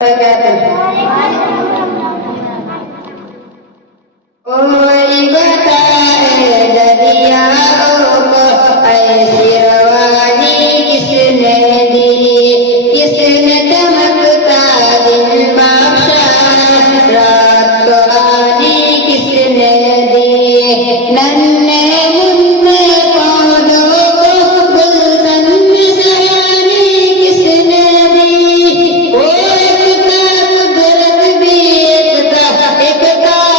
कोई बताए दरियाओं को ऐसी रवानी किसने दी, किसने चमकता दिन बख्शा, रात को आनी किसने दी, नन्हे मुन्ने पौधों को गुलशन में सजानी किसने दी, वो एकता कुदरत भी एकता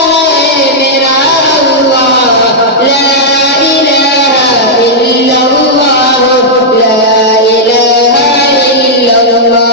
है मेरा अल्लाह, ला इलाहा इल्लल्लाह, ला इलाहा इल्लल्लाह।